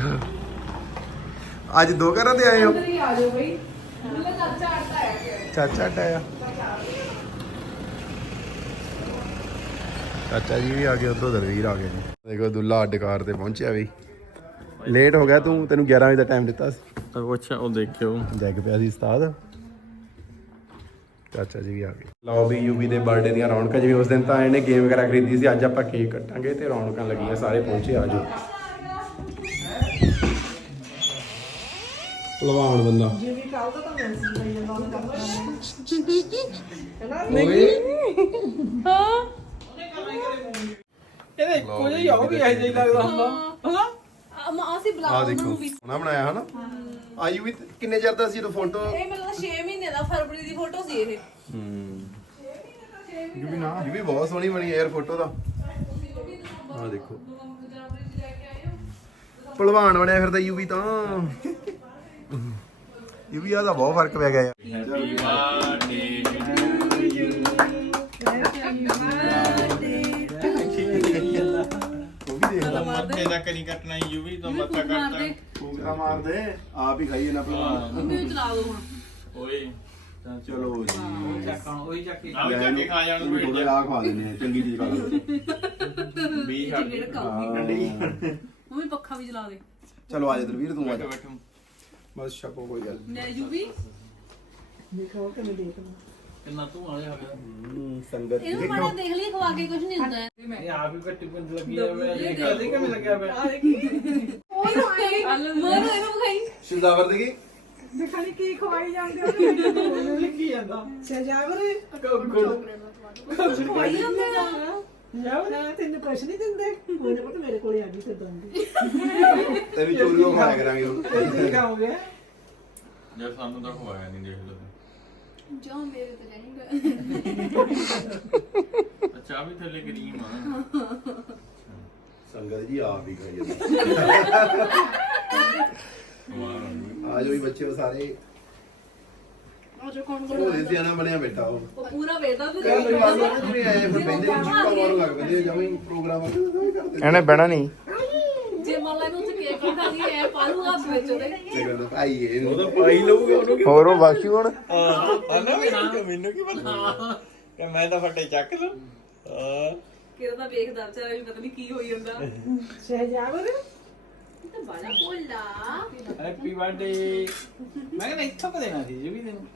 ਅੱਜ ਦੋ ਕਾਰਾਂ ਤੇ ਆਏ ਹੋ? ਹੀ ਆ ਜਾਓ ਬਈ। ਮੁੱਲਾ ਚਾਚਾ ਆਟਾ ਹੈ ਚਾਚਾ ਟਾਇਆ ਚਾਚਾ ਜੀ ਵੀ ਆ ਗਏ ਉਧਰੋਂ ਦਲਵੀਰ ਆ ਗਏ ਨੇ। ਦੇਖੋ ਦੁੱਲਾ ਅੱਡ ਕਾਰ ਤੇ ਪਹੁੰਚਿਆ ਵੀ ਲੇਟ ਹੋ ਗਿਆ ਤੂੰ ਤੈਨੂੰ 11 ਵਜੇ ਦਾ ਟਾਈਮ ਦਿੱਤਾ ਸੀ। ਅੱਛਾ ਉਹ ਦੇਖਿਓ। ਜੈਗ ਪਿਆ ਸੀ ਉਸਤਾਦ। ਚਾਚਾ ਜੀ ਵੀ ਆ ਗਏ। ਲਓ ਵੀ ਯੂਵੀ ਦੇ ਬਰਥਡੇ ਦੀਆਂ ਰੌਣਕਾਂ ਜਿਵੇਂ ਉਸ ਦਿਨ ਤਾਂ ਇਹਨੇ ਗੇਮ ਵਗੈਰਾ ਖਰੀਦੀ ਸੀ ਅੱਜ ਆਪਾਂ ਕੇਕ ਕੱਟਾਂਗੇ ਤੇ ਰੌਣਕਾਂ ਲੱਗੀਆਂ ਸਾਰੇ ਪਹੁੰਚੇ ਆ ਜਾਓ। ਭਲਵਾਨ ਬੰਦਾ। ਹਾਂ। ਇਹਦੇ ਇੱਕੋ ਜਿਹਾ ਹੀ ਆ ਉਹ ਵੀ ਇਹੋ ਜਿਹਾ ਹੀ ਲੱਗਦਾ ਹੁੰਦਾ। ਹਨਾ ਅਮ- ਅਸੀਂ ਆ ਦੇਖੋ ਨੂੰ ਵੀ। ਸੋਹਣਾ ਬਣਾਇਆ ਹਨਾ? ਆਈ ਵੀ ਕਿੰਨੇ ਚਿਰ ਦਾ ਸੀ ਜਦੋਂ ਫੋਟੋ ਇਹ ਮੈਨੂੰ 6 ਮਹੀਨੇ ਦਾ ਫਰਵਰੀ ਦੀ ਫੋਟੋ ਸੀ ਇਹ। ਹੂੰ। ਇਹ ਵੀ ਨਾ ਇਹ ਵੀ ਬਹੁਤ ਸੋਹਣੀ ਬਣੀ ਹੈ ਯਾਰ ਫੋਟੋ ਦਾ ਆ ਦੇਖੋ। ਭਲਵਾਨ ਬਣਿਆ ਫਿਰਦਾ ਯੂਵੀ ਤਾਂ। ਯੂਵੀ ਆ ਦਾ ਬਹੁਤ ਫ਼ਰਕ ਪੈ ਗਿਆ ਯਾਰ। ਦੇਖ ਲਾ ਮੱਥੇ ਦਾ ਕਰੀ ਕੱਟਣਾ ਯੂ ਵੀ ਤੋਂ ਮੱਥਾ ਮਾਰ ਦੇ ਕੱਟਦਾ ਫੂਕਾ ਮਾਰ ਦੇ ਆਪ ਹੀ ਖਾਈਏ ਨਾ ਭਲਵਾਨ ਮੈਨੂੰ ਚਲਾ ਦੋ ਹੁਣ? ਓਏ। ਚਲੋ ਜੀ। ਵੀ ਚੱਕ ਕੇ ਖਾ ਜਾਣ ਨੂੰ ਥੋੜੇ ਆ ਖਵਾ ਦਿੰਦੇ ਆ ਚੰਗੀ ਚੀਜ਼ ਖਾ ਲਓ। ਵੀ ਜਿਹੜਾ ਖਾਊਗੀ ਮੰਮੀ ਪੱਖਾ ਵੀ ਚਲਾ ਦੇ। ਚਲੋ ਆ ਜਾ ਦਰਵੀਰ ਤੂੰ ਆ ਜਾ। ਬੈਠੋ ਬਸ ਛਕੋ ਕੋਈ ਗੱਲ ਲੈ ਜੂ ਵੀ ਕਿੰਨਾ ਤੂੰ ਆਲੇ ਆ ਗਿਆ ਨਹੀਂ ਸੰਗਤ ਇਹਨੂੰ ਮਾੜਾ ਦੇਖ ਲਈ ਖਵਾ ਕੇ ਕੁਝ ਨਹੀਂ ਹੁੰਦਾ। ਇਹ ਆਪ ਹੀ ਕੱਟੀ ਪੁੰਜ ਲੱਗੀ ਜਾਵੇ ਇਹ ਕਦੇ ਕਿਵੇਂ ਲੱਗਿਆ ਪਿਆ? ਮੋਰ ਇਹਨੂੰ ਖਾਈ ਸ਼ਿਜ਼ਾਵਰ ਦੇ ਕੀ ਦਿਖਾਣੀ ਕੀ ਖਵਾਈ ਜਾਂਦੇ ਉਹਨੂੰ ਲਿਖੀ ਜਾਂਦਾ। ਸਜਾਵਰ ਖਵਾਈ ਜਾਂਦੇ ਨਾ ਯਾਰ ਤੈਨੂੰ ਕੁਛ ਨਹੀਂ ਦਿੰਦੇ। ਉਹਨੇ ਪਤਾ ਮੇਰੇ ਕੋਲੇ ਆ ਗਈ ਫਿਰ ਦੰਦੀ। ਤੈਨੂੰ ਚੋਰੀਓ ਖਾਇਆ ਕਰਾਂਗੇ ਹੁਣ। ਖਾਓਗੇ ਜੇ ਸਾਨੂੰ ਤਾਂ ਖਵਾਇਆ ਨਹੀਂ ਦੇਖ ਲਓ ਜੋ ਮੇਰੇ ਤੇ ਅੱਛਾ ਆ ਵੀ ਥੱਲੇ ਕਰੀਮ ਆ। ਸੰਗਤ ਜੀ ਆਪ ਹੀ ਖਾਈ ਜਾਂਦੇ। ਕਮਾਲ ਹੋ ਗਈ। ਆ ਜੋ ਵੀ ਬੱਚੇ ਉਹ ਸਾਰੇ। ਉਹ ਜੋ ਕੌਣ ਉਹ ਦੇ ਸਿਆਣਾ ਬਣਿਆ ਬੈਠਾ ਉਹ। ਪੂਰਾ ਵੇਦਾ ਤੇ ਫਿਰ ਲੱਗ ਪੈਂਦੇ ਜਮੇ ਪ੍ਰੋਗਰਾਮ ਕਰਦੇ ਇਹਨੇ ਬਹਿਣਾ ਨਹੀਂ ਜੇ ਮੰਨ ਲਾ ਇਹਨੂੰ ਉੱਥੇ ਕੇਕ ਖਾ ਪਾਲੂ ਹੱਥ ਵਿੱਚ ਉਹਦੇ ਤੇ ਗੱਲ ਭਾਈ ਇਹ ਉਹ ਤਾਂ ਪਾਈ ਲਊਗਾ ਉਹਨੂੰ ਕਿ ਹੋਰ ਉਹ ਬਾਕੀ ਹੁਣ ਆਨਾ ਵੀ ਮੈਨੂੰ ਕੀ ਪਤਾ ਕਿ ਮੈਂ ਤਾਂ ਫੱਟੇ ਚੱਕ ਲੂ ਆ ਕਿਹਦਾ ਤਾਂ ਵੇਖਦਾ ਵਿਚਾਰਾ ਵੀ ਪਤਾ ਨਹੀਂ ਕੀ ਹੋਈ ਜਾਂਦਾ ਸਜਾਵਰ ਇਹ ਤਾਂ ਬੜਾ ਭੋਲਾ ਹੈਪੀ ਬਰਥਡੇ ਮੈਂ ਕਹਿੰਦਾ ਇੱਥੋਂ ਕਦੇ ਨਾ ਸੀ ਜੀ ਵੀ ਤੈਨੂੰ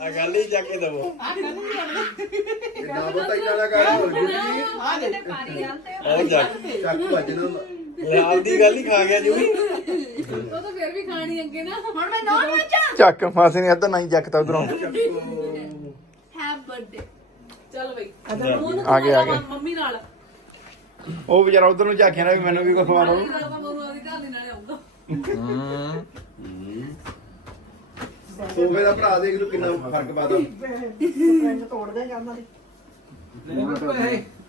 ਆ ਗੱਲ ਹੀ ਚੱਕ ਕੇ ਦਵੋ ਨਾ ਪਤਾ ਹੀ ਨਾ ਕਰ ਹੋਰ ਕੁਝ ਨਹੀਂ ਉਹ ਚੱਕ ਚੱਕ ਭੱਜ ਨਾ ਲੈ ਆਪਦੀ ਗੱਲ ਹੀ ਖਾ ਗਿਆ ਜੀ। ਵੀ ਉਹ ਤਾਂ ਫਿਰ ਵੀ ਖਾਣੀ ਅੱਗੇ ਨਾ ਹੁਣ ਮੈਂ ਨੌਨ ਵਿੱਚ ਚੱਕ ਮਾਸੀ ਨੇ ਅੱਧਾ ਨਹੀਂ ਚੱਕਤਾ ਉਧਰੋਂ। ਹੈਵ ਬਰਥਡੇ ਚੱਲ ਬਈ। ਚੱਲ। ਆ ਗਏ, ਆ ਗਏ। ਮੰਮੀ ਨਾਲ। ਉਹ ਵਿਚਾਰਾ ਉਧਰ ਨੂੰ ਝਾਕਿਆ ਨਾ ਵੀ ਮੈਨੂੰ ਵੀ ਕੁਝ ਖਵਾ ਮੰਮੀ ਨਾਲ ਤਾਂ ਮਨੂੰ ਆਦੀ ਘਰ ਦੇ ਨਾਲੇ ਆਉਂਦਾ ਸੋਫੇ ਦਾ ਭਰਾ ਦੇਖ ਲਓ ਕਿੰਨਾ ਫ਼ਰਕ ਪਾਦਾ ਪੈਨ ਤੋੜ ਦੇ ਜਾਂਦਾ ਦੀ।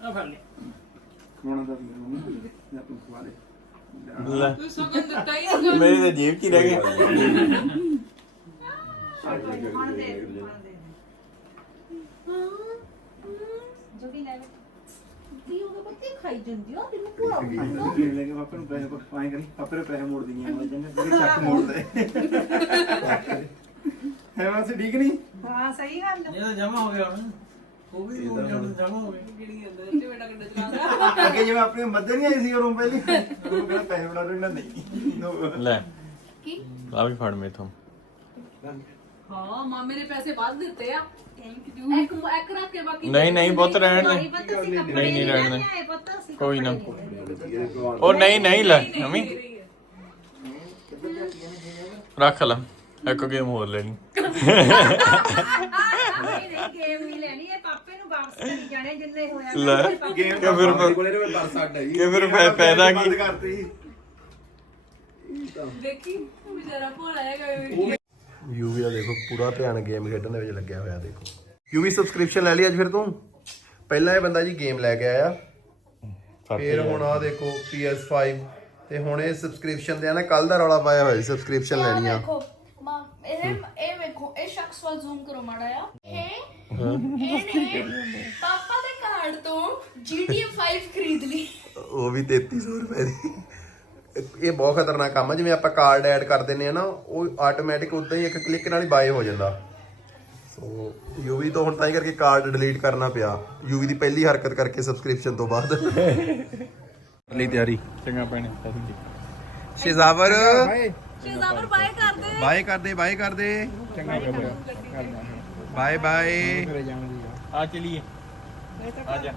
ਆ ਫੜ ਲੈ। ਖਵਾਉਣਾ ਤਾਂ ਮੰਮੀ ਜਾਂ ਤੂੰ ਖਵਾ ਦੇ ਲੈ। ਤੂੰ ਸਗਨ ਦਿੱਤਾ ਹੀ ਨਹੀਂ। ਮੇਰੀ ਤਾਂ ਜੇਬ 'ਚ ਹੀ ਰਹਿ ਗਈ। ਕੀ ਹੋ ਗਿਆ? ਬੱਤੀ ਖਾਈ ਜਾਂਦੀ ਆ ਤੈਨੂੰ ਪੂਰਾ ਲੈ ਕੇ ਪਾਪੇ ਨੂੰ ਪੈਸੇ ਪਾਏ ਕਰੀ। ਪਾਪੇ ਪੈਸੇ ਮੋੜ ਦਿੰਦੀਆਂ ਮੈਂ ਜੰਨੇ ਤੇਰੇ ਚੱਕ ਮੋੜ ਦੇ ਹੈ ਵਾਸੇ ਠੀਕ ਨਹੀਂ ਹਾਂ ਸਹੀ ਗੱਲ ਇਹ ਤਾਂ ਜਮਾ ਹੋ ਗਿਆ ਹੁਣ। ਉਹ ਵੀ ਹੋ ਗਿਆ ਹੁਣ ਜਮਾ ਹੋ ਗਿਆ ਕਿਹੜੀ ਅੰਦਰ ਤੇ ਬੇਟਾ ਕਿੰਨਾ ਚਲਾਉਂਦਾ ਅੱਗੇ ਜਿਵੇਂ ਆਪਣੀ ਮੱਦਰ ਨਹੀਂ ਆਈ ਸੀ ਉਰੋਂ ਪਹਿਲੀ। ਉਹ ਕਹਿੰਦਾ ਪੈਸੇ ਬਣਾ ਲੈਣਾ ਨਹੀਂ। ਲੈ। ਕੀ? ਆ ਵੀ ਫੜ ਮੇਥੋਂ। ਹਾਂ ਮਾਮੇ ਨੇ ਪੈਸੇ ਵੱਧ ਦਿੱਤੇ ਆ। ਥੈਂਕ ਯੂ ਇੱਕ ਇੱਕ ਰੱਖ ਕੇ ਬਾਕੀ ਨਹੀਂ ਨਹੀਂ ਰਹਿਣ ਦੇ। ਨਹੀਂ ਨਹੀਂ ਰਹਿਣ ਦੇ। ਕੋਈ ਨਾ। ਉਹ ਨਹੀਂ ਨਹੀਂ ਲੈ ਅਮੀ ਰੱਖ ਲੈ। ਇੱਕ ਗੇਮ ਹੋਰ ਲੈਣੀ ਗੇਮ ਨਹੀਂ ਲੈਣੀ ਇਹ ਪਾਪੇ ਨੂੰ ਵਾਪਸ ਕਰੀ ਜਾਣੇ ਜਿੰਨੇ ਹੋਇਆ ਲੈ ਗੇਮ ਕਿ ਫਿਰ ਮੇਰੇ ਕੋਲੇ ਨੇ ਪਰ ਸੱਟ ਹੈ। ਜੀ ਕਿ ਫਿਰ ਫਾਇ- ਫਾਇਦਾ ਬੰਦ ਕੀ? ਕਰਤੀ। ਦੇਖੀ ਵਿਚਾਰਾ ਭੋਲਾ ਹੈਗਾ ਯੂਵੀ ਦਾ ਦੇਖੋ ਪੂਰਾ ਧਿਆਨ ਗੇਮ ਖੇਡਣ ਦੇ ਵਿੱਚ ਲੱਗਿਆ ਹੋਇਆ ਦੇਖੋ। ਯੂਵੀ ਸਬਸਕ੍ਰਿਪਸ਼ਨ ਲੈ ਲਈ ਅੱਜ ਫਿਰ ਤੂੰ? ਪਹਿਲਾਂ ਇਹ ਬੰਦਾ ਜੀ ਗੇਮ ਲੈ ਕੇ ਆਇਆ। ਫਿਰ ਹੁਣ ਆ ਦੇਖੋ PS5 ਤੇ ਹੁਣ ਇਹ ਸਬਸਕ੍ਰਿਪਸ਼ਨ ਦੇ ਆ ਨਾ ਕੱਲ ਦਾ ਰੌਲਾ ਪਾਇਆ ਹੋਇਆ ਸੀ ਸਬਸਕ੍ਰਿਪਸ਼ਨ ਲੈਣੀ ਆ ਦੇਖੋ ਮਾਂ ਇਹ ਇਹ ਸ਼ਖਸ ਵੱਲ ਜ਼ੂਮ ਕਰੋ ਮਾੜਾ ਆ ਇਹ ਇਹਨੇ ਪਾਪਾ ਦੇ ਕਾਰਡ ਤੋਂ GTA 5 ਖਰੀਦ ਲਈ। ਉਹ ਵੀ 3300 ਰੁਪਏ ਦੀ। ਇਹ ਬਹੁਤ ਖਤਰਨਾਕ ਕੰਮ ਹੈ ਜਿਵੇਂ ਆਪਾਂ ਕਾਰਡ ਐਡ ਕਰ ਦਿੰਨੇ ਆ ਨਾ ਉਹ ਆਟੋਮੈਟਿਕ ਉਦਾਂ ਹੀ ਇੱਕ ਕਲਿੱਕ ਨਾਲ ਹੀ ਬਾਏ ਹੋ ਜਾਂਦਾ। ਸੋ ਯੂਵੀ ਤੋਂ ਹੁਣ ਤਾਂ ਹੀ ਕਰਕੇ ਕਾਰਡ ਡਿਲੀਟ ਕਰਨਾ ਪਿਆ। ਯੂਵੀ ਦੀ ਪਹਿਲੀ ਹਰਕਤ ਕਰਕੇ ਸਬਸਕ੍ਰਿਪਸ਼ਨ ਤੋਂ ਬਾਅਦ। ਲਈ ਤਿਆਰੀ। ਚੰਗਾ ਪੈਣੇ ਸ਼ਿਜ਼ਾਵਰ ਬਾਏ ਕਰ ਦੇ ਬਾਏ ਕਰਦੇ ਬਾਏ ਕਰਦੇ। ਚੰਗਾ ਫਿਰ। Bye bye. ਘਰੇ ਜਾਣ ਦੀ ਆ। ਚਲੀਏ। ਆ ਜਾ।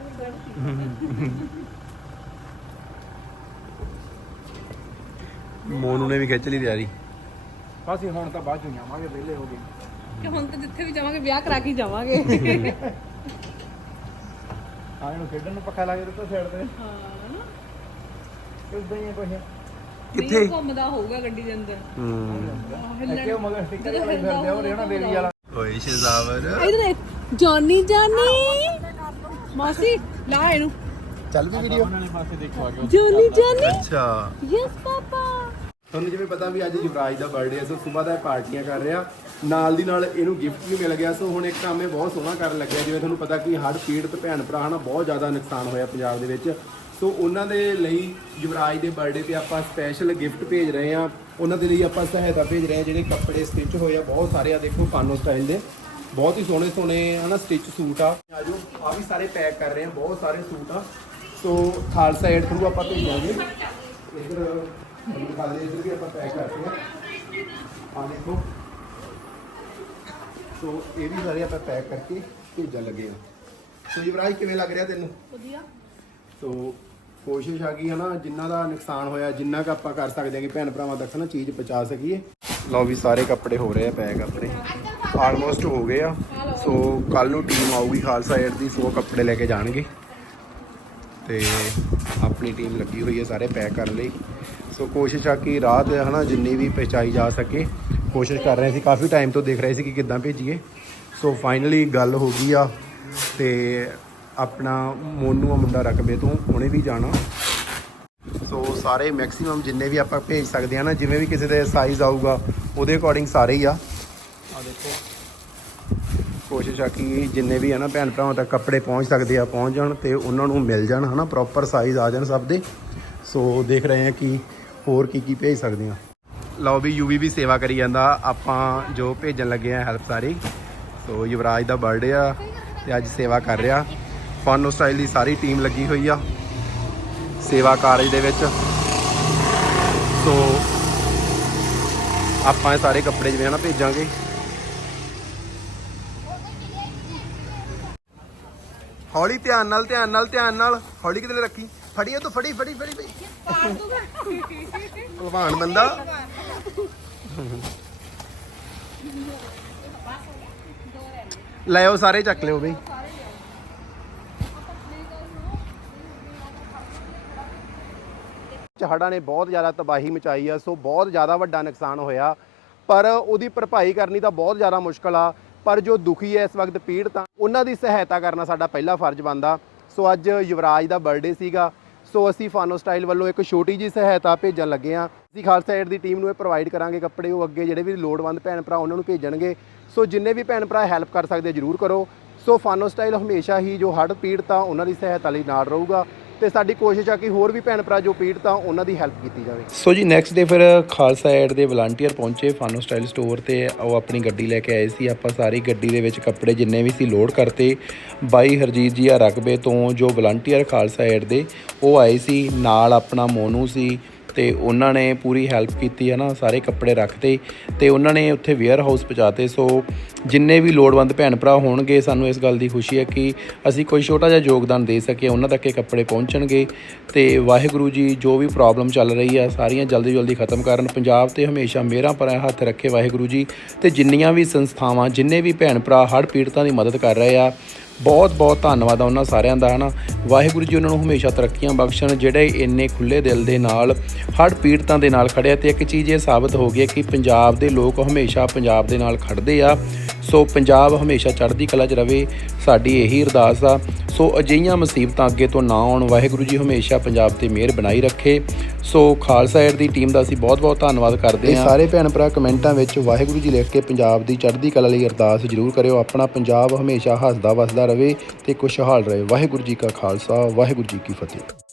ਮੋਨੂ ਨੇ ਵੀ ਖਿੱਚ ਲਈ ਤਿਆਰੀ। ਬਸ ਹੁਣ ਤਾਂ ਬਾਅਦ ਚ ਜਾਵਾਂਗੇ ਵਿਹਲੇ ਹੋ ਗਏ। ਕਿ ਹੁਣ ਤਾਂ ਜਿੱਥੇ ਵੀ ਜਾਵਾਂਗੇ ਵਿਆਹ ਕਰਾ ਕੇ ਹੀ ਜਾਵਾਂਗੇ। ਆ ਇਹਨੂੰ ਖੇਡਣ ਨੂੰ ਪੱਖਾ ਲਾ ਕੇ ਦਿੱਤਾ ਸਾਈਡ ਤੇ। ਕਿੱਥੇ? ਘੁੰਮਦਾ ਹੋਊਗਾ ਗੱਡੀ ਦੇ ਅੰਦਰ। ਹੂੰ। ਕਿਉਂ ਮਗਰ ਸਟicker ਵਾਲੇ ਫਿਰਦੇ ਆ ਉਹ ਰਹਿਣਾ ਬੇਬੀ ਵਾਲਾ। ਓਏ ਸ਼ਜ਼ਾਵਰ। ਇਧਰ ਦੇਖ ਜੌਨੀ ਜਾਨੀ। ਮਾਸੀ ਲਾ ਇਹਨੂੰ। ਚੱਲ ਵੀ ਵੀਡੀਓ ਜੌਨੀ ਜਾਨੀ। ਅੱਛਾ। Yes papa. ਤੁਹਾਨੂੰ ਜਿਵੇਂ ਪਤਾ ਵੀ ਅੱਜ ਯੁਵਰਾਜ ਦਾ ਬਰਥਡੇ ਹੈ ਸੋ ਸਵੇਰ ਦਾ ਪਾਰਟੀਆਂ ਕਰ ਰਿਹਾ। ਨਾਲ ਦੀ ਨਾਲ ਇਹਨੂੰ ਗਿਫਟ ਵੀ ਮਿਲ ਗਿਆ ਸੋ ਹੁਣ ਇੱਕ ਕੰਮ ਇਹ ਬਹੁਤ ਸੋਹਣਾ ਕਰਨ ਲੱਗਿਆ। ਜਿਵੇਂ ਤੁਹਾਨੂੰ ਪਤਾ ਕਿ ਹੜ੍ਹ ਪੀੜਤ ਭੈਣ ਭਰਾ ਹਨਾ ਬਹੁਤ ਜ਼ਿਆਦਾ ਨੁਕਸਾਨ ਹੋਇਆ ਪੰਜਾਬ ਦੇ ਵਿੱਚ। ਸੋ ਉਹਨਾਂ ਦੇ ਲਈ ਯੁਵਰਾਜ ਦੇ ਬਰਥਡੇ ਤੇ ਆਪਾਂ ਸਪੈਸ਼ਲ ਗਿਫਟ ਭੇਜ ਰਹੇ ਹਾਂ। ਉਹਨਾਂ ਦੇ ਲਈ ਆਪਾਂ ਸਹਾਇਤਾ ਭੇਜ ਰਹੇ ਹਾਂ ਜਿਹੜੇ ਕੱਪੜੇ ਸਟਿਚ ਹੋਏ ਆ ਬਹੁਤ ਸਾਰੇ ਆ ਦੇਖੋ ਪਾਨੋ ਸਟਾਈਲ ਦੇ। ਬਹੁਤ ਹੀ ਸੋਹਣੇ ਸੋਹਣੇ ਹਨਾ ਸਟਿਚ ਸੂਟ ਆ। ਆਜੋ ਆ ਵੀ ਸਾਰੇ ਪੈਕ ਕਰ ਰਹੇ ਹਾਂ ਬਹੁਤ ਸਾਰੇ ਸੂਟ ਆ। ਸੋ ਖਾਲਸਾ ਏਡ ਥਰੂ ਆਪਾਂ ਭੇਜਾਂਗੇ। ਇਧਰ ਦੇ ਇਧਰ ਵੀ ਆਪਾਂ ਪੈਕ ਕਰਦੇ ਹਾਂ। ਆ ਦੇਖੋ। ਸੋ ਇਹ ਵੀ ਸਾਰੇ ਆਪਾਂ ਪੈਕ ਕਰਕੇ ਭੇਜਣ ਲੱਗੇ ਆ ਸੋ ਯੁਵਰਾਜ ਕਿਵੇਂ ਲੱਗ ਰਿਹਾ ਤੈਨੂੰ? ਵਧੀਆ। ਸੋ ਕੋਸ਼ਿਸ਼ ਆ ਗਈ ਹੈ ਨਾ, ਜਿੰਨਾ ਦਾ ਨੁਕਸਾਨ ਹੋਇਆ, ਜਿੰਨਾ ਕ ਆਪਾਂ ਕਰ ਸਕਦੇ ਹਾਂ ਕਿ ਭੈਣ ਭਰਾਵਾਂ ਤੱਕ ਨਾ ਚੀਜ਼ ਪਹੁੰਚਾ ਸਕੀਏ। ਲਓ ਵੀ ਸਾਰੇ ਕੱਪੜੇ ਹੋ ਰਹੇ ਆ, ਪੈਕ ਆਪਣੇ ਆਲਮੋਸਟ ਹੋ ਗਏ ਆ। ਸੋ ਕੱਲ ਨੂੰ ਟੀਮ ਆਊਗੀ ਖਾਲਸਾ ਏਡ ਦੀ, ਸੋ ਕੱਪੜੇ ਲੈ ਕੇ ਜਾਣਗੇ। ਤੇ ਆਪਣੀ ਟੀਮ ਲੱਗੀ ਹੋਈ ਹੈ ਸਾਰੇ ਪੈਕ ਕਰਨ ਲਈ। ਸੋ ਕੋਸ਼ਿਸ਼ ਆ ਕਿ ਰਾਤ ਹਨਾ, ਜਿੰਨੀ ਵੀ ਪਹੁੰਚਾਈ ਜਾ ਸਕੇ। ਕੋਸ਼ਿਸ਼ ਕਰ ਰਹੇ ਸੀ, ਕਾਫੀ ਟਾਈਮ ਤੋਂ ਦੇਖ ਰਹੇ ਸੀ ਕਿ ਕਿੱਦਾਂ ਭੇਜੀਏ। ਸੋ ਫਾਈਨਲੀ ਗੱਲ ਹੋ ਗਈ ਆ। ਤੇ ਆਪਣਾ ਮੋਨੂ ਆ ਮੁੰਡਾ ਰਕਬੇ ਤੋਂ ਉਹਨੇ ਵੀ ਜਾਣਾ। ਸੋ ਸਾਰੇ ਮੈਕਸਿਮਮ ਜਿੰਨੇ ਵੀ ਆਪਾਂ ਭੇਜ ਸਕਦੇ ਆ ਨਾ ਜਿਵੇਂ ਵੀ ਕਿਸੇ ਦੇ ਸਾਈਜ਼ ਆਊਗਾ ਉਹਦੇ ਅਕੋਰਡਿੰਗ ਸਾਰੇ ਹੀ ਆ। ਆ ਦੇਖੋ। ਕੋਸ਼ਿਸ਼ ਆ ਕਿ ਜਿੰਨੇ ਵੀ ਆ ਨਾ ਭੈਣ ਭਰਾਵਾਂ ਤੱਕ ਕੱਪੜੇ ਪਹੁੰਚ ਸਕਦੇ ਆ ਪਹੁੰਚ ਜਾਣ ਤੇ ਉਹਨਾਂ ਨੂੰ ਮਿਲ ਜਾਣ ਹਨਾ ਪ੍ਰੋਪਰ ਸਾਈਜ਼ ਆ ਜਾਣ ਸਭ ਦੇ। ਸੋ ਦੇਖ ਰਹੇ ਆ ਕਿ ਹੋਰ ਕੀ ਕੀ ਭੇਜ ਸਕਦੇ ਆ। ਲਓ ਵੀ ਯੂਵੀ ਵੀ ਸੇਵਾ ਕਰੀ ਜਾਂਦਾ ਆਪਾਂ ਜੋ ਭੇਜਣ ਲੱਗੇ ਆ ਹੈਲਪ ਸਾਰੀ। ਸੋ ਯੁਵਰਾਜ ਦਾ ਬਰਥਡੇ ਆ ਤੇ ਅੱਜ ਸੇਵਾ ਕਰ ਰਿਹਾ। ਫਨੋ ਸਟਾਈਲ ਦੀ ਸਾਰੀ ਟੀਮ ਲੱਗੀ ਹੋਈ ਆ। ਸੇਵਾ ਕਾਰਜ ਦੇ ਵਿੱਚ। ਸੋ ਆਪਾਂ ਇਹ ਸਾਰੇ ਕੱਪੜੇ ਜਿਵੇਂ ਨਾ ਭੇਜਾਂਗੇ। ਹੌਲੀ ਧਿਆਨ ਨਾਲ ਧਿਆਨ ਨਾਲ ਧਿਆਨ ਨਾਲ। ਹੌਲੀ ਕਿਤੇ ਰੱਖੀ। ਫੜੀ ਤੂੰ, ਫੜੀ ਫੜੀ ਫੜੀ ਫੜੀ। ਭਲਵਾਨ ਬੰਦਾ। ਲੈ ਆਓ ਸਾਰੇ ਚੱਕ ਲਿਓ ਬਈ। ਹੜ੍ਹਾਂ ਨੇ ਬਹੁਤ ਜ਼ਿਆਦਾ ਤਬਾਹੀ ਮਚਾਈ ਆ, ਸੋ ਬਹੁਤ ਜ਼ਿਆਦਾ ਵੱਡਾ ਨੁਕਸਾਨ ਹੋਇਆ। ਪਰ ਉਹਦੀ ਭਰਪਾਈ ਕਰਨੀ ਤਾਂ ਬਹੁਤ ਜ਼ਿਆਦਾ ਮੁਸ਼ਕਲ ਆ, ਪਰ ਜੋ ਦੁਖੀ ਹੈ ਇਸ ਵਕਤ ਪੀੜਤ ਆ ਉਹਨਾਂ ਦੀ ਸਹਾਇਤਾ ਕਰਨਾ ਸਾਡਾ ਪਹਿਲਾ ਫਰਜ਼ ਬਣਦਾ। ਸੋ ਅੱਜ ਯੁਵਰਾਜ ਦਾ ਬਰਥਡੇ ਸੀਗਾ, ਸੋ ਅਸੀਂ ਫਾਨੋ ਸਟਾਈਲ ਵੱਲੋਂ ਇੱਕ ਛੋਟੀ ਜੀ ਸਹਾਇਤਾ ਭੇਜਣ ਲੱਗੇ ਆ। ਅਸੀਂ ਖਾਲਸਾ ਏਡ ਦੀ ਟੀਮ ਨੂੰ ਇਹ ਪ੍ਰੋਵਾਈਡ ਕਰਾਂਗੇ, ਕੱਪੜੇ ਉਹ ਅੱਗੇ ਜਿਹੜੇ ਵੀ ਲੋੜਵੰਦ ਭੈਣ ਭਰਾ ਉਹਨਾਂ ਨੂੰ ਭੇਜਣਗੇ। ਸੋ ਜਿੰਨੇ ਵੀ ਭੈਣ ਭਰਾ ਹੈਲਪ ਕਰ ਸਕਦੇ ਜਰੂਰ ਕਰੋ। ਸੋ ਫਾਨੋ ਸਟਾਈਲ ਹਮੇਸ਼ਾ ਹੀ ਜੋ ਹੜ੍ਹ ਪੀੜਤ ਆ, ਉਹਨਾਂ ਦੀ ਸਹਾਇਤਾ ਲਈ ਨਾਲ ਰਹੂਗਾ। ਤੇ ਸਾਡੀ ਕੋਸ਼ਿਸ਼ ਆ ਕਿ ਹੋਰ ਵੀ ਭੈਣ ਭਰਾ ਜੋ ਪੀੜਤ ਆ, ਉਹਨਾਂ ਦੀ ਹੈਲਪ ਕੀਤੀ ਜਾਵੇ। ਸੋ ਜੀ ਨੈਕਸਟ ਡੇ ਫਿਰ ਖਾਲਸਾ ਐਡ ਦੇ ਵਲੰਟੀਅਰ ਪਹੁੰਚੇ ਫਾਨੋ ਸਟਾਈਲ ਸਟੋਰ ਤੇ। ਉਹ ਆਪਣੀ ਗੱਡੀ ਲੈ ਕੇ ਆਏ ਸੀ। ਆਪਾਂ ਸਾਰੀ ਗੱਡੀ ਦੇ ਵਿੱਚ ਕੱਪੜੇ ਜਿੰਨੇ ਵੀ ਸੀ ਲੋਡ ਕਰਤੇ। ਬਾਈ ਹਰਜੀਤ ਜੀ ਆ ਰਕਬੇ ਤੋਂ ਜੋ ਵਲੰਟੀਅਰ ਖਾਲਸਾ ਐਡ ਦੇ, ਉਹ ਆਏ ਸੀ। ਨਾਲ ਆਪਣਾ ਮੋਨੂ ਸੀ। ਤੇ ਉਹਨਾਂ ਨੇ ਪੂਰੀ ਹੈਲਪ ਕੀਤੀ ਹੈ ਨਾ, ਸਾਰੇ ਕੱਪੜੇ ਰੱਖਤੇ ਤੇ ਉਹਨਾਂ ਨੇ ਉੱਥੇ ਵੇਅਰ ਹਾਊਸ ਪਹੁੰਚਾਤੇ। ਸੋ ਜਿੰਨੇ ਵੀ ਲੋੜਵੰਦ ਭੈਣ ਭਰਾ ਹੋਣਗੇ, ਸਾਨੂੰ ਇਸ ਗੱਲ ਦੀ ਖੁਸ਼ੀ ਹੈ ਕਿ ਅਸੀਂ ਕੋਈ ਛੋਟਾ ਜਿਹਾ ਯੋਗਦਾਨ ਦੇ ਸਕੇ ਉਹਨਾਂ ਤੱਕ ਇਹ ਕੱਪੜੇ ਪਹੁੰਚਣਗੇ। ਤੇ ਵਾਹਿਗੁਰੂ ਜੀ, ਜੋ ਵੀ ਪ੍ਰੋਬਲਮ ਚੱਲ ਰਹੀ ਆ ਸਾਰੀਆਂ ਜਲਦੀ ਜਲਦੀ ਖਤਮ ਕਰਨ। ਪੰਜਾਬ ਤੇ ਹਮੇਸ਼ਾ ਮੇਰਾ ਪਰ ਹੱਥ ਰੱਖੇ ਵਾਹਿਗੁਰੂ ਜੀ। ਤੇ ਜਿੰਨੀਆਂ ਵੀ ਸੰਸਥਾਵਾਂ, ਜਿੰਨੇ ਵੀ ਭੈਣ ਭਰਾ ਹੜ੍ਹ ਪੀੜਤਾਂ ਦੀ ਮਦਦ ਕਰ ਰਹੇ ਆ ਬਹੁਤ ਬਹੁਤ ਧੰਨਵਾਦ ਆ ਉਹਨਾਂ ਸਾਰਿਆਂ ਦਾ ਹਨਾ। ਵਾਹਿਗੁਰੂ ਜੀ ਉਹਨਾਂ ਨੂੰ ਹਮੇਸ਼ਾ ਤਰੱਕੀਆਂ ਬਖਸ਼ਣ ਜਿਹੜੇ ਇੰਨੇ ਖੁੱਲੇ ਦਿਲ ਦੇ ਨਾਲ ਹੜ੍ਹ ਪੀੜਤਾਂ ਦੇ ਨਾਲ ਖੜਿਆ ਤੇ ਇੱਕ ਚੀਜ਼ ਇਹ ਸਾਬਤ ਹੋ ਗਈ ਹੈ ਕਿ ਪੰਜਾਬ ਦੇ ਲੋਕ ਹਮੇਸ਼ਾ ਪੰਜਾਬ ਦੇ ਨਾਲ ਖੜਦੇ ਆ। ਸੋ ਪੰਜਾਬ ਹਮੇਸ਼ਾ ਚੜ੍ਹਦੀ ਕਲਾ 'ਚ ਰਵੇ ਸਾਡੀ ਇਹੀ ਅਰਦਾਸ ਆ। ਸੋ ਅਜਿਹੀਆਂ ਮੁਸੀਬਤਾਂ ਅੱਗੇ ਤੋਂ ਨਾ ਆਉਣ ਵਾਹਿਗੁਰੂ ਜੀ ਹਮੇਸ਼ਾ ਪੰਜਾਬ ਤੇ ਮਿਹਰ ਬਣਾਈ ਰੱਖੇ। ਸੋ ਖਾਲਸਾ ਏਡ ਦੀ ਟੀਮ ਦਾ ਅਸੀਂ ਬਹੁਤ ਬਹੁਤ ਧੰਨਵਾਦ ਕਰਦੇ ਹਾਂ। ਸਾਰੇ ਭੈਣ ਭਰਾ ਕਮੈਂਟਾਂ ਵਿੱਚ ਵਾਹਿਗੁਰੂ ਜੀ ਲਿਖ ਕੇ ਪੰਜਾਬ ਦੀ ਚੜ੍ਹਦੀ ਕਲਾ ਲਈ ਅਰਦਾਸ ਜ਼ਰੂਰ ਕਰਿਓ। ਆਪਣਾ ਪੰਜਾਬ ਹਮੇਸ਼ਾ ਹੱਸਦਾ ਵਸਦਾ ਰਹੇ ਤੇ ਖੁਸ਼ਹਾਲ ਰਹੇ ਵਾਹਿਗੁਰੂ ਜੀ ਕਾ ਖਾਲਸਾ ਵਾਹਿਗੁਰੂ ਜੀ ਕੀ ਫਤਿਹ।